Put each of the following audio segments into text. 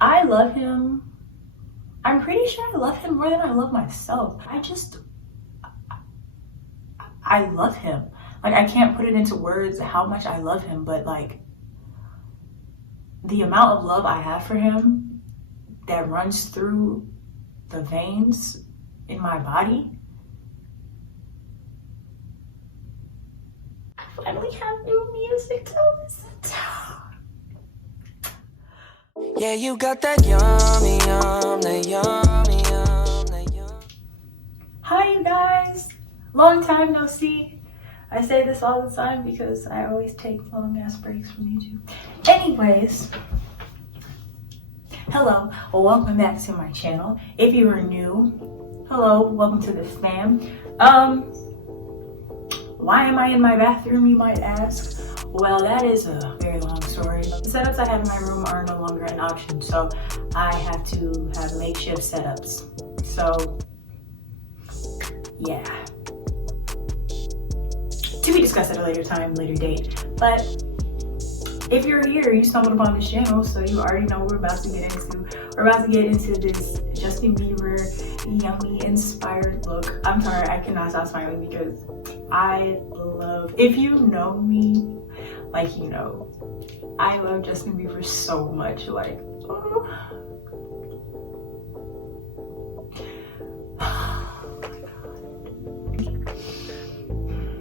I love him. I'm pretty sure I love him more than I love myself. I love him. Like, I can't put it into words how much I love him, but like the amount of love I have for him that runs through the veins in my body. I finally have new music to listen to. Yeah, you got that yummy, yum, that yummy, yum, that yum. Hi, you guys. Long time no see. I say this all the time because I always take long ass breaks from YouTube. Anyways, hello, welcome back to my channel. If you are new, hello, welcome to the fam. Why am I in my bathroom, you might ask? Well, that is a very long story. The setups I have in my room are no longer an option, so I have to have makeshift setups. So, yeah. To be discussed at a later time, later date. But if you're here, you stumbled upon this channel, so you already know what we're about to get into. We're about to get into this Justin Bieber yummy inspired look. I'm sorry, I cannot stop smiling because I love, if you know me, like you know, I love Justin Bieber so much. Like, oh.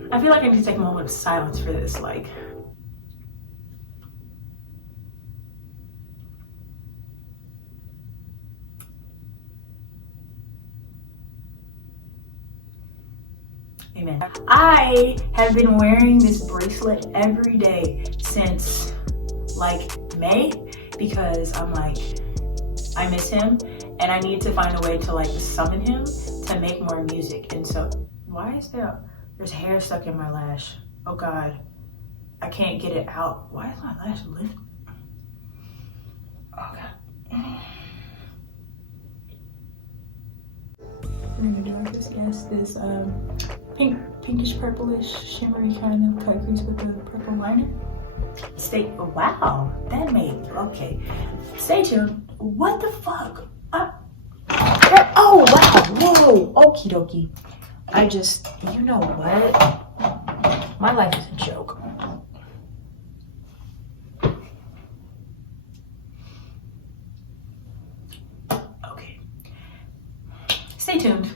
I feel like I need to take a moment of silence for this, like. Amen. I have been wearing this bracelet every day since like May because I'm like, I miss him and I need to find a way to like summon him to make more music. And so, why is there's hair stuck in my lash? Oh God, I can't get it out. Why is my lash lifted? Oh God. I'm gonna do this, yes, this pinkish purplish shimmery kind of cut crease with the purple liner. Wow, that made, okay. Stay tuned. What the fuck? Oh wow, whoa, okie dokie. You know what? My life is a joke. Okay. Stay tuned.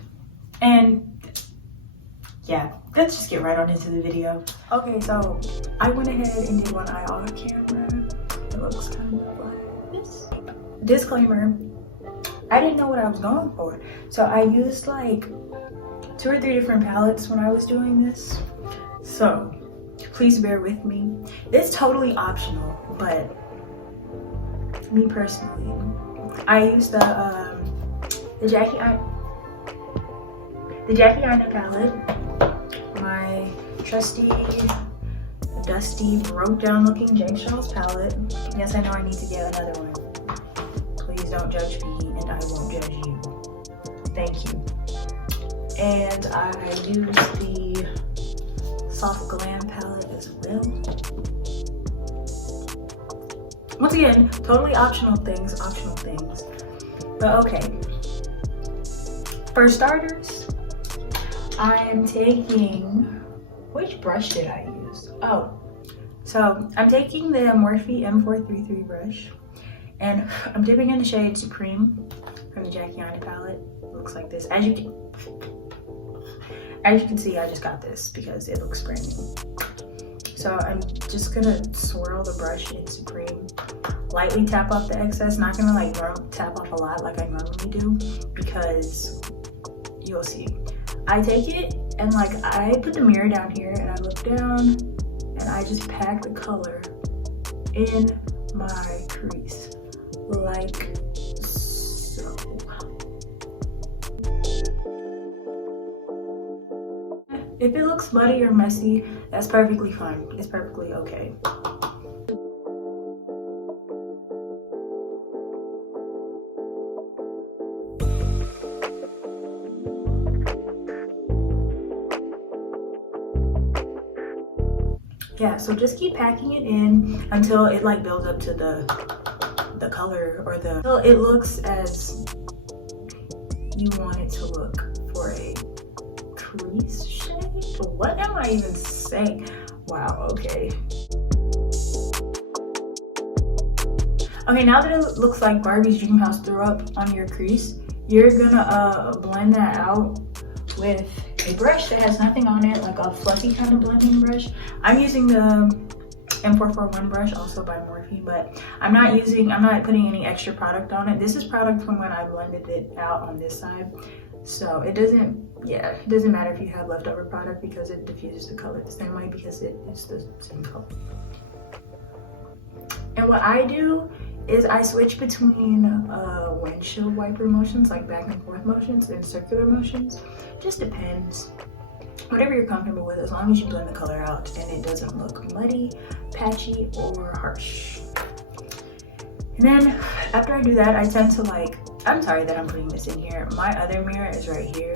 And yeah, let's just get right on into the video. Okay, so I went ahead and did one eye off camera. It looks kind of like this. Disclaimer, I didn't know what I was going for. So I used like 2 or 3 different palettes when I was doing this. So please bear with me. It's totally optional, but me personally, I used the Jackie Aina palette, my trusty, dusty, broke down looking J. Shaw's palette. Yes, I know I need to get another one. Please don't judge me and I won't judge you. Thank you. And I used the soft glam palette as well. Once again, totally optional things. But okay. For starters, I am taking, which brush did I use? Oh, so I'm taking the Morphe M433 brush and I'm dipping in the shade Supreme from the Jackie Aina palette. It looks like this. As you can see, I just got this because it looks brand new. So I'm just gonna swirl the brush in Supreme, lightly tap off the excess, not gonna like tap off a lot like I normally do because you'll see. I take it and like I put the mirror down here and I look down and I just pack the color in my crease like so. If it looks muddy or messy, that's perfectly fine. It's perfectly okay. Yeah, so just keep packing it in until it like builds up to the the color or the, so it looks as you want it to look for a crease shade. What am I even saying? Wow, okay. Okay, now that it looks like Barbie's dream house threw up on your crease, you're gonna blend that out with a brush that has nothing on it, like a fluffy kind of blending brush. I'm using the M441 brush, also by Morphe, but I'm not putting any extra product on it. This is product from when I blended it out on this side. So it doesn't matter if you have leftover product because it diffuses the color the same way because it is the same color. And what I do is I switch between windshield wiper motions, like back and forth motions, and circular motions. Just depends. Whatever you're comfortable with, as long as you blend the color out and it doesn't look muddy, patchy, or harsh. And then after I do that, I tend to I'm sorry that I'm putting this in here. My other mirror is right here.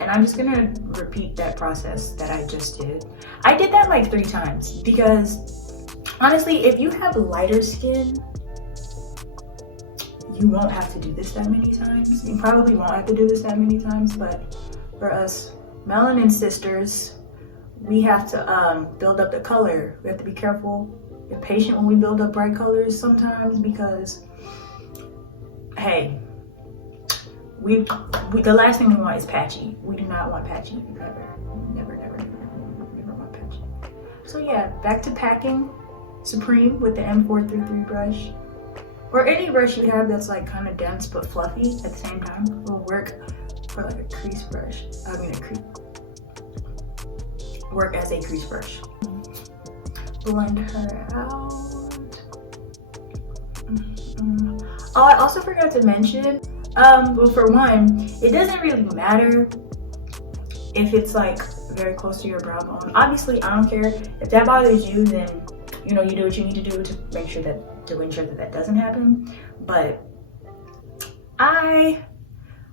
And I'm just gonna repeat that process that I just did. I did that like 3 times because honestly, if you have lighter skin, you won't have to do this that many times. You probably won't have to do this that many times, but for us melanin sisters, we have to build up the color. We have to be careful and patient when we build up bright colors sometimes because, hey, the last thing we want is patchy. We do not want patchy. Never want patchy. So yeah, back to packing Supreme with the M433 brush. Or any brush you have that's like kind of dense but fluffy at the same time will work for like a crease brush. Work as a crease brush. Blend her out. Oh, I also forgot to mention, well, for one, it doesn't really matter if it's like very close to your brow bone. Obviously, I don't care. If that bothers you, then you know, you do what you need to do to make sure that, to ensure that that doesn't happen. But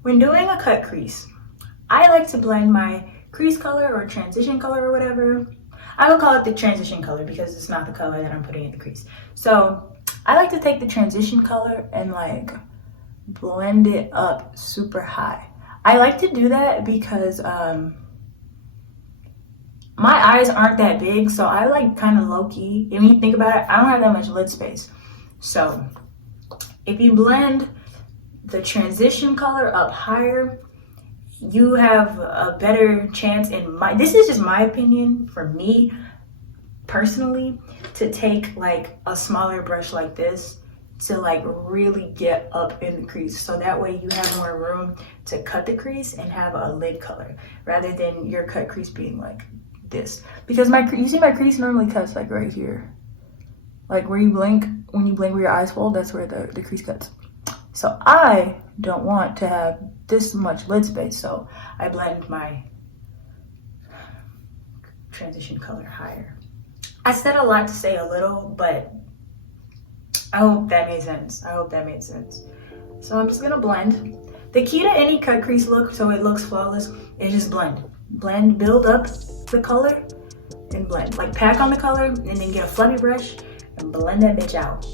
when doing a cut crease, I like to blend my crease color or transition color or whatever. I would call it the transition color because it's not the color that I'm putting in the crease. So I like to take the transition color and like blend it up super high. I like to do that because my eyes aren't that big, so I like kind of low-key. If you think about it, I don't have that much lid space. So if you blend the transition color up higher, you have a better chance this is just my opinion for me personally, to take like a smaller brush like this to like really get up in the crease. So that way you have more room to cut the crease and have a lid color rather than your cut crease being like this. Because you see my crease normally cuts like right here. Like where you blink, when you blink where your eyes fold, that's where the crease cuts. So I don't want to have this much lid space, so I blend my transition color higher. I said a lot to say a little, but I hope that made sense. So I'm just gonna blend. The key to any cut crease look, so it looks flawless, is just blend. Blend, build up the color, and blend. Like pack on the color, and then get a fluffy brush, and blend that bitch out.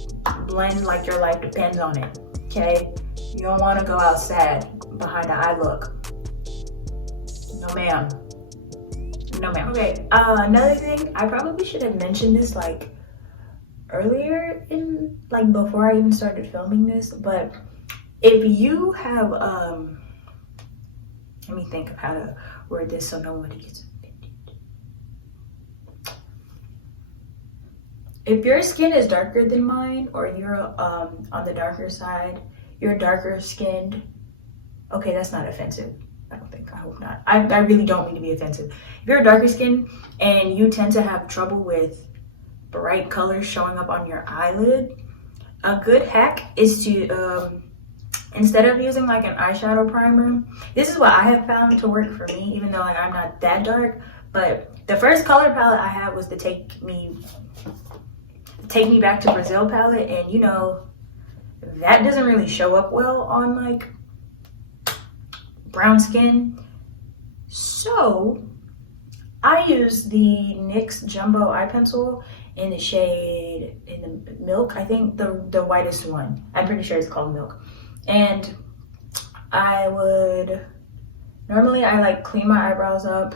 Blend like your life depends on it, okay? You don't wanna go out sad behind the eye look. No ma'am. No ma'am. Okay, another thing, I probably should have mentioned this like earlier in, like before I even started filming this, but if you have, let me think of how to word this so nobody gets offended. If your skin is darker than mine, or you're on the darker side, you're darker skinned, okay, that's not offensive. I hope not. I really don't mean to be offensive. If you're darker skinned and you tend to have trouble with bright colors showing up on your eyelid, a good hack is to, instead of using like an eyeshadow primer, this is what I have found to work for me, even though like I'm not that dark, but the first color palette I had was the Take Me Back to Brazil palette, and you know, that doesn't really show up well on like brown skin. So I use the NYX Jumbo eye pencil, in the shade, in the milk, I think the whitest one. I'm pretty sure it's called milk. And normally I like clean my eyebrows up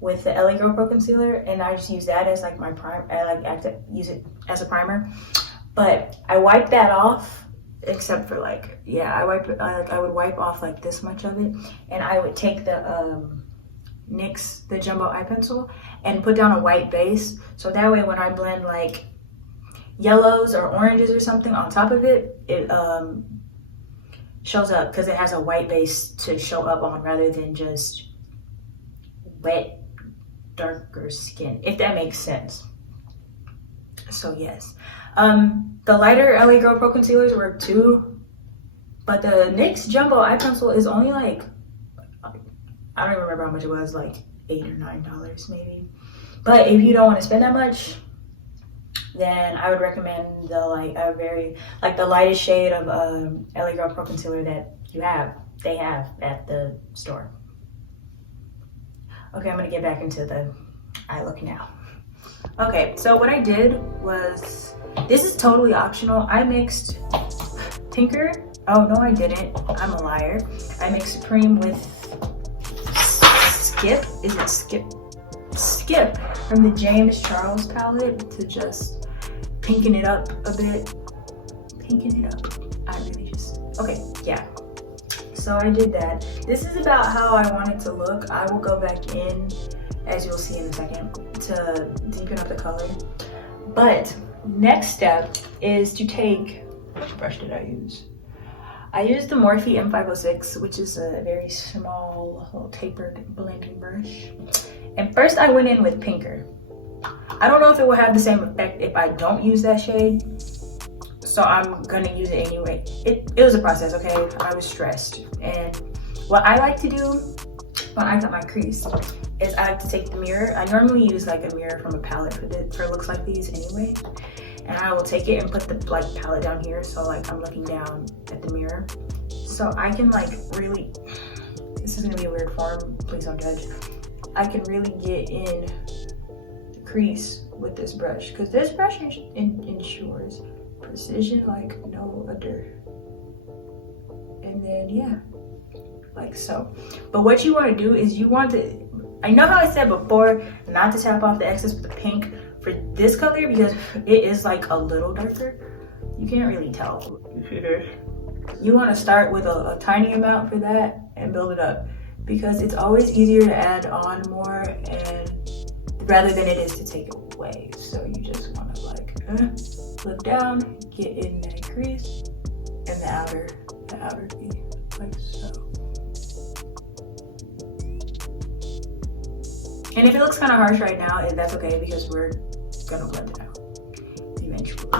with the LA Girl Pro Concealer, and I just use that as like my prime. I like use it as a primer, but I wipe that off, except for like, yeah, I would wipe off like this much of it, and I would take the NYX, the jumbo eye pencil, and put down a white base, so that way when I blend like yellows or oranges or something on top of it, it shows up because it has a white base to show up on, rather than just wet, darker skin, if that makes sense. So yes, the lighter LA Girl Pro concealers were $2, but the NYX jumbo eye pencil is only like, I don't even remember how much it was, like $8 or $9 maybe. But if you don't want to spend that much, then I would recommend the lightest shade of LA Girl Pro Concealer that they have at the store. Okay, I'm gonna get back into the eye look now. Okay, so what I did was, this is totally optional. I mixed Tinker. Oh no, I didn't. I'm a liar. I mixed Supreme with Skip. Is it Skip? Skip from the James Charles palette to just pinken it up a bit. Pinken it up. I really just, okay, yeah. So I did that. This is about how I want it to look. I will go back in, as you'll see in a second, to deepen up the color. But next step is to take, which brush did I use? I used the Morphe M506, which is a very small, little tapered blending brush. And first I went in with Pinker. I don't know if it will have the same effect if I don't use that shade, so I'm gonna use it anyway. It was a process, okay? I was stressed. And what I like to do when I cut my crease is I like to take the mirror. I normally use like a mirror from a palette for looks like these anyway. And I will take it and put the like palette down here, so like I'm looking down at the mirror. So I can like really, this is gonna be a weird form, please don't judge. I can really get in the crease with this brush, because this brush ensures precision like no other. And then yeah, like so. But what you want to do is you want to, I know how I said before not to tap off the excess with the pink for this color, because it is like a little darker. You can't really tell. You want to start with a tiny amount for that and build it up, because it's always easier to add on more and rather than it is to take away. So you just want to like look down, get in that crease and the outer V, like so. And if it looks kind of harsh right now, that's okay, because we're gonna blend it out eventually.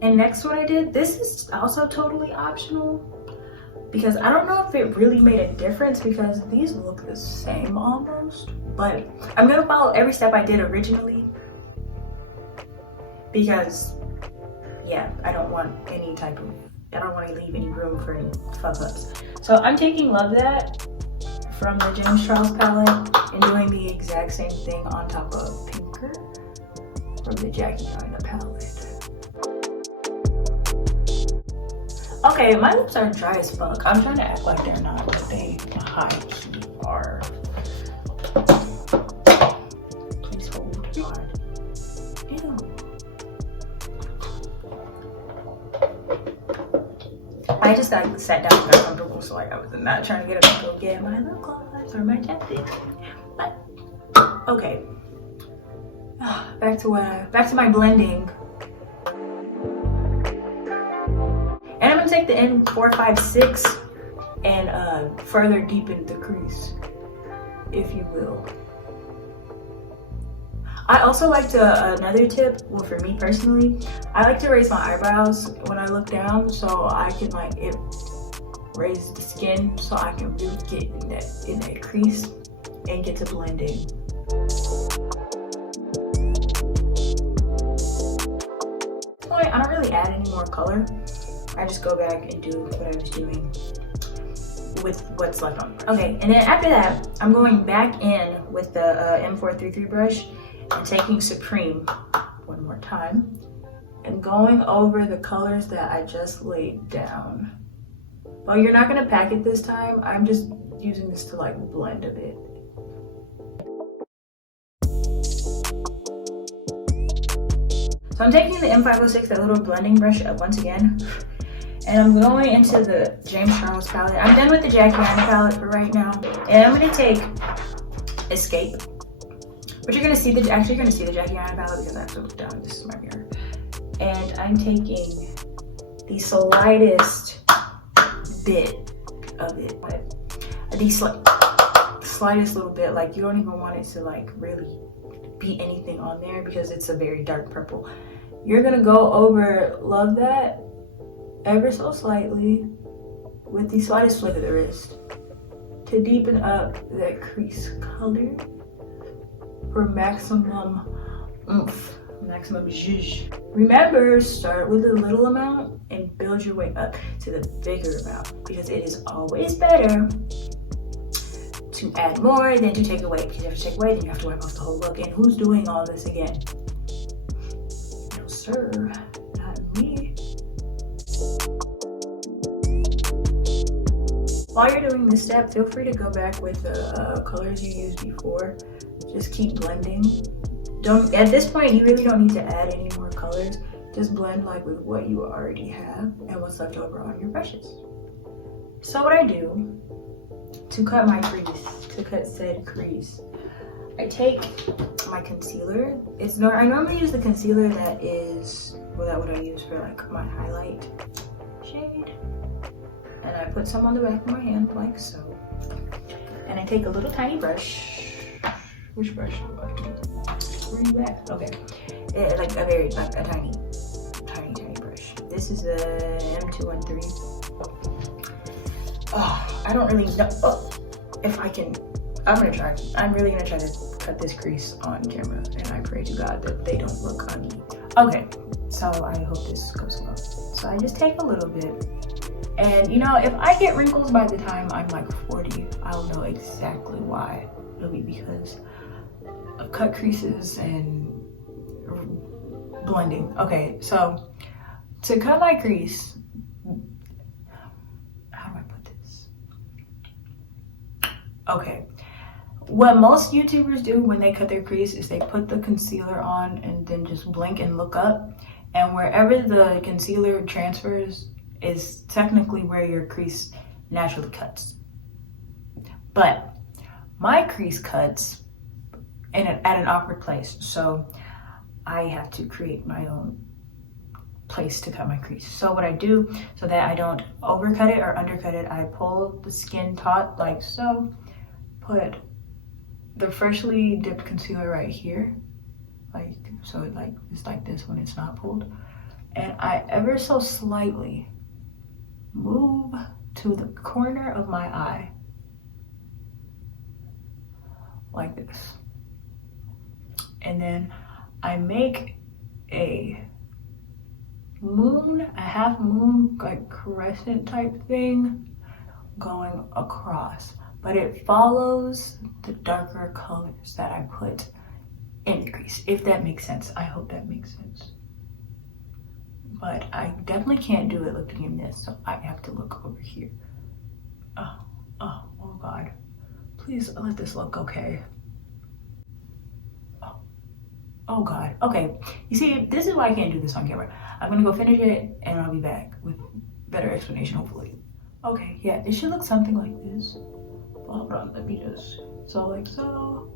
And next what I did, this is also totally optional, because I don't know if it really made a difference because these look the same almost, but I'm gonna follow every step I did originally, because yeah, I don't want to leave any room for any fuck ups. So I'm taking Love That from the James Charles palette and doing the exact same thing on top of Pinker from the Jackie Aina palette. Okay, my lips are dry as fuck. I'm trying to act like they're not, but they high-key are. Please hold on. Ew. I just like sat down and got comfortable, so like I was not trying to get up and go get my lip gloss or my chapstick. But okay, back to my blending. And I'm gonna take the N456 and further deepen the crease, if you will. I also like to, another tip, well for me personally, I like to raise my eyebrows when I look down, so I can like, it raises the skin so I can really get in that crease and get to blending. I don't really really add any more color. I just go back and do what I was doing with what's left on. Okay, and then after that, I'm going back in with the M433 brush and taking Supreme one more time and going over the colors that I just laid down. Well, you're not gonna pack it this time. I'm just using this to like blend a bit. So I'm taking the M506, that little blending brush once again, and I'm going into the James Charles palette. I'm done with the Jackie Aina palette for right now, and I'm gonna take Escape. But you're gonna see the Jackie Aina palette because I have to look down. This is my mirror, and I'm taking the slightest bit of it, the slightest little bit. Like you don't even want it to like really be anything on there because it's a very dark purple. You're gonna go over Love That ever so slightly with the slightest flick of the wrist to deepen up that crease color for maximum oomph, maximum zhuzh. Remember, start with a little amount and build your way up to the bigger amount because it is always better to add more than to take away. Because you have to take away, then you have to wipe off the whole look. And who's doing all this again? No, sir, not me. While you're doing this step, feel free to go back with the colors you used before. Just keep blending. At this point, you really don't need to add any more colors. Just blend like with what you already have and what's left over on your brushes. So what I do to cut my crease, to cut said crease, I take my concealer. I normally use the concealer that is, well, that what I use for like my highlight shade. And I put some on the back of my hand like so. And I take a little tiny brush. Which brush do I use? Where are you at? Okay. Like a tiny brush. This is the M213. Oh, I don't really know if I can. I'm gonna try. I'm really gonna try to cut this crease on camera, and I pray to God that they don't look ugly. Okay, so I hope this goes well. So I just take a little bit, and you know, if I get wrinkles by the time I'm like 40, I'll know exactly why. It'll be because of cut creases and blending. Okay, so to cut my crease, how do I put this? Okay, what most YouTubers do when they cut their crease is they put the concealer on and then just blink and look up, and wherever the concealer transfers is technically where your crease naturally cuts. But my crease cuts at an awkward place, so I have to create my own place to cut my crease. So what I do, so that I don't overcut it or undercut it, I pull the skin taut like so, put the freshly dipped concealer right here, like so it's like this when it's not pulled, and I ever so slightly move to the corner of my eye like this, and then I make a half moon, like crescent type thing going across, but it follows the darker colors that I put in the crease, if that makes sense. I hope that makes sense. But I definitely can't do it looking in this, so I have to look over here. Oh God. Please let this look okay. Oh God, okay. You see, this is why I can't do this on camera. I'm gonna go finish it and I'll be back with better explanation, hopefully. Okay, yeah, it should look something like this. Well, hold on, let me just, so like so.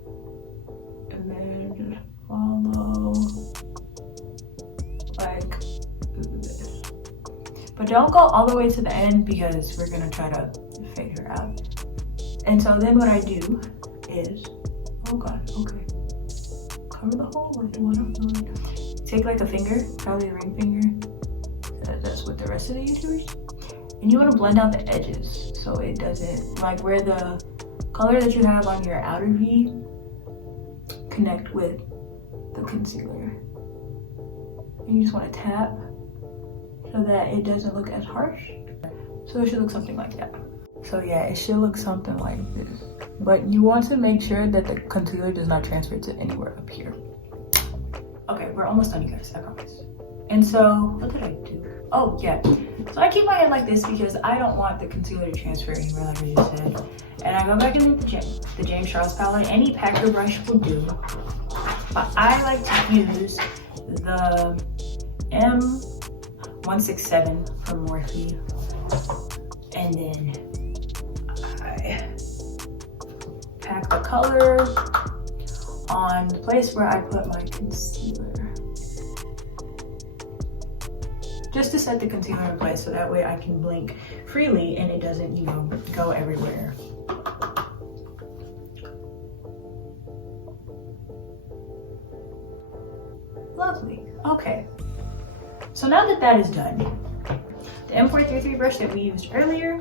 And then just follow like this. But don't go all the way to the end because we're gonna try to fade her out. And so then what I do is, oh God, okay. Cover the hole with one. Take like a finger, probably a ring finger. That's what the rest of the YouTubers. And you want to blend out the edges so it doesn't, like where the color that you have on your outer V connect with the concealer. And you just want to tap so that it doesn't look as harsh. So it should look something like that. So yeah, it should look something like this. But you want to make sure that the concealer does not transfer to anywhere up here. Okay, we're almost done, you guys, I promise. And so, what did I do? Oh, yeah. So I keep my head like this because I don't want the concealer to transfer anywhere, like I just said. And I go back in with the James Charles palette. Any packer brush will do. But I like to use the M167 from Morphe. And then I pack the color on the place where I put my concealer. Just to set the concealer in place so that way I can blink freely and it doesn't, you know, go everywhere. Lovely. Okay. So now that that is done, the M433 brush that we used earlier,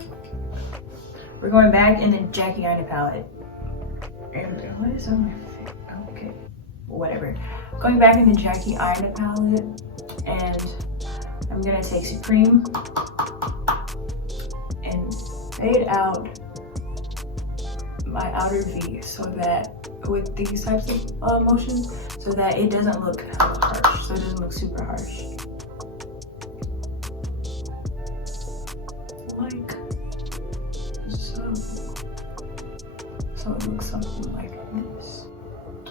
we're going back in the Jackie Aina palette. And what is on my face? Okay, whatever. Going back in the Jackie Aina palette, and I'm gonna take Supreme and fade out my outer V so that with these types of motions, so that it doesn't look harsh, so it doesn't look super harsh. Like so. So it looks something like this.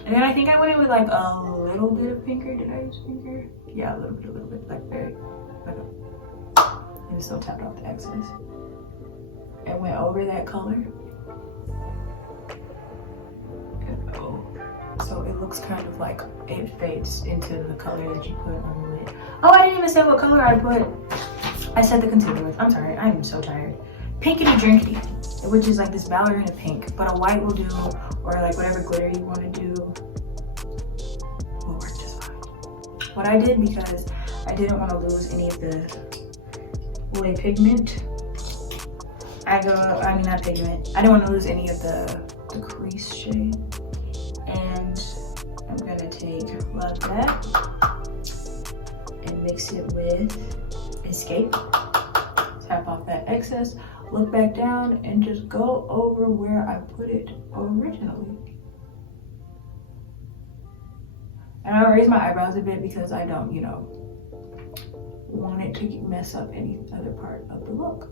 And then I think I went in with like a little bit of pinker. Did I use pinker? Yeah, a little bit, like very, and still tapped off the excess. And went over that color. And, oh, so it looks kind of like it fades into the color that you put on the lid. Oh, I didn't even say what color I put. I said the concealer with. I'm sorry, I am so tired. Pinkity drinkity, which is like this ballerina pink, but a white will do, or like whatever glitter you want to do will work just fine. What I did, because I didn't want to lose any of the lid pigment, I didn't want to lose any of the crease shade, and I'm gonna take Love That and mix it with Escape. Tap off that excess, look back down, and just go over where I put it originally. And I'll raise my eyebrows a bit because I don't, you know, want it to mess up any other part of the look.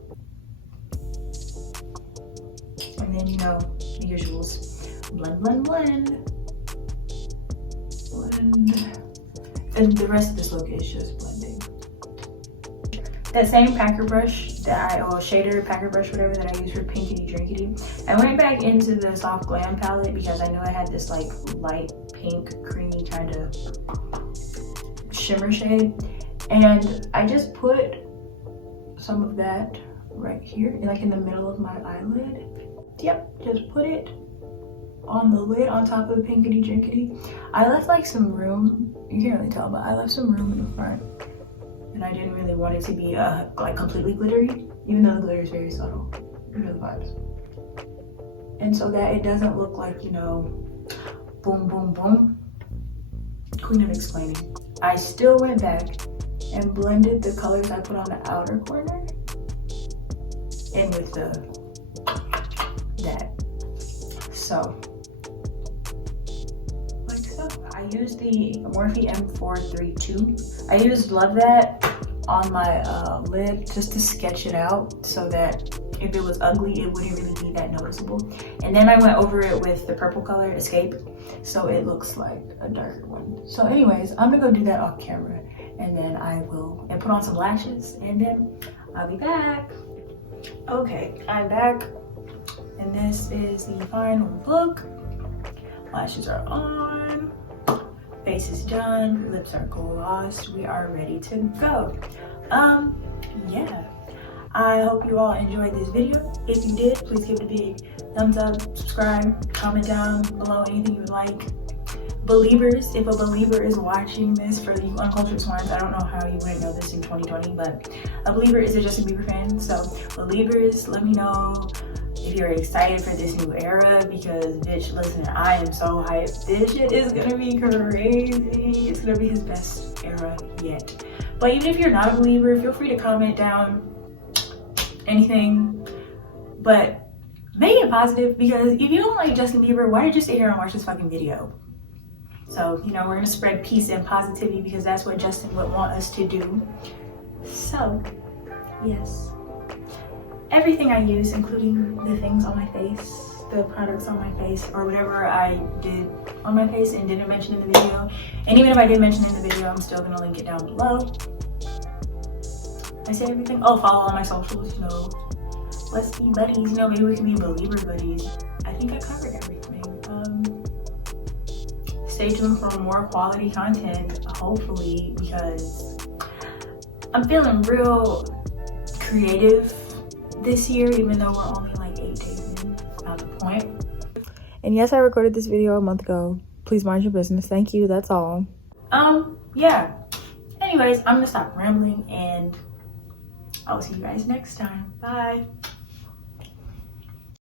And then, you know, the usuals. Blend, blend, blend. Blend. And the rest of this look is just blending. That same packer brush that shader packer brush, whatever, that I used for Pinkity Drinkity, I went back into the Soft Glam palette because I know I had this like light pink, creamy kind of shimmer shade. And I just put some of that right here, like in the middle of my eyelid. Yep, just put it on the lid on top of the Pinkity Drinkity. I left like some room, you can't really tell, but I left some room in the front. And I didn't really want it to be like completely glittery, even though the glitter is very subtle. You know the vibes. And so that it doesn't look like, you know, boom, boom, boom. Queen of explaining. I still went back and blended the colors I put on the outer corner in with that. So, like so. I used the Morphe M432. I used Love That on my lid just to sketch it out so that if it was ugly, it wouldn't really be that noticeable. And then I went over it with the purple color, Escape, so it looks like a darker one. So anyways, I'm gonna go do that off camera, and then I will put on some lashes, and then I'll be back. Okay, I'm back, and this is the final look. Lashes are on, face is done, lips are glossed. We are ready to go. Yeah. I hope you all enjoyed this video. If you did, please give it a big thumbs up, subscribe, comment down below anything you would like. Believers, if a believer is watching this, for you uncultured swines, I don't know how you wouldn't know this in 2020, but a believer is a Justin Bieber fan. So believers, let me know if you're excited for this new era, because bitch, listen, I am so hyped. This shit is gonna be crazy. It's gonna be his best era yet. But even if you're not a believer, feel free to comment down anything, but make it positive, because if you don't like Justin Bieber, why did you sit here and watch this fucking video? So, you know, we're gonna spread peace and positivity because that's what Justin would want us to do. So, yes. Everything I use, including the things on my face, the products on my face, or whatever I did on my face and didn't mention in the video. And even if I did mention in the video, I'm still gonna link it down below. I say everything. Oh, follow all my socials, you know. Let's be buddies, you know, maybe we can be believer buddies. I think I covered everything. Stay tuned for more quality content, hopefully, because I'm feeling real creative this year, even though we're only like 8 days in, at the point. And yes, I recorded this video a month ago. Please mind your business. Thank you, that's all. Yeah. Anyways, I'm gonna stop rambling and I will see you guys next time. Bye.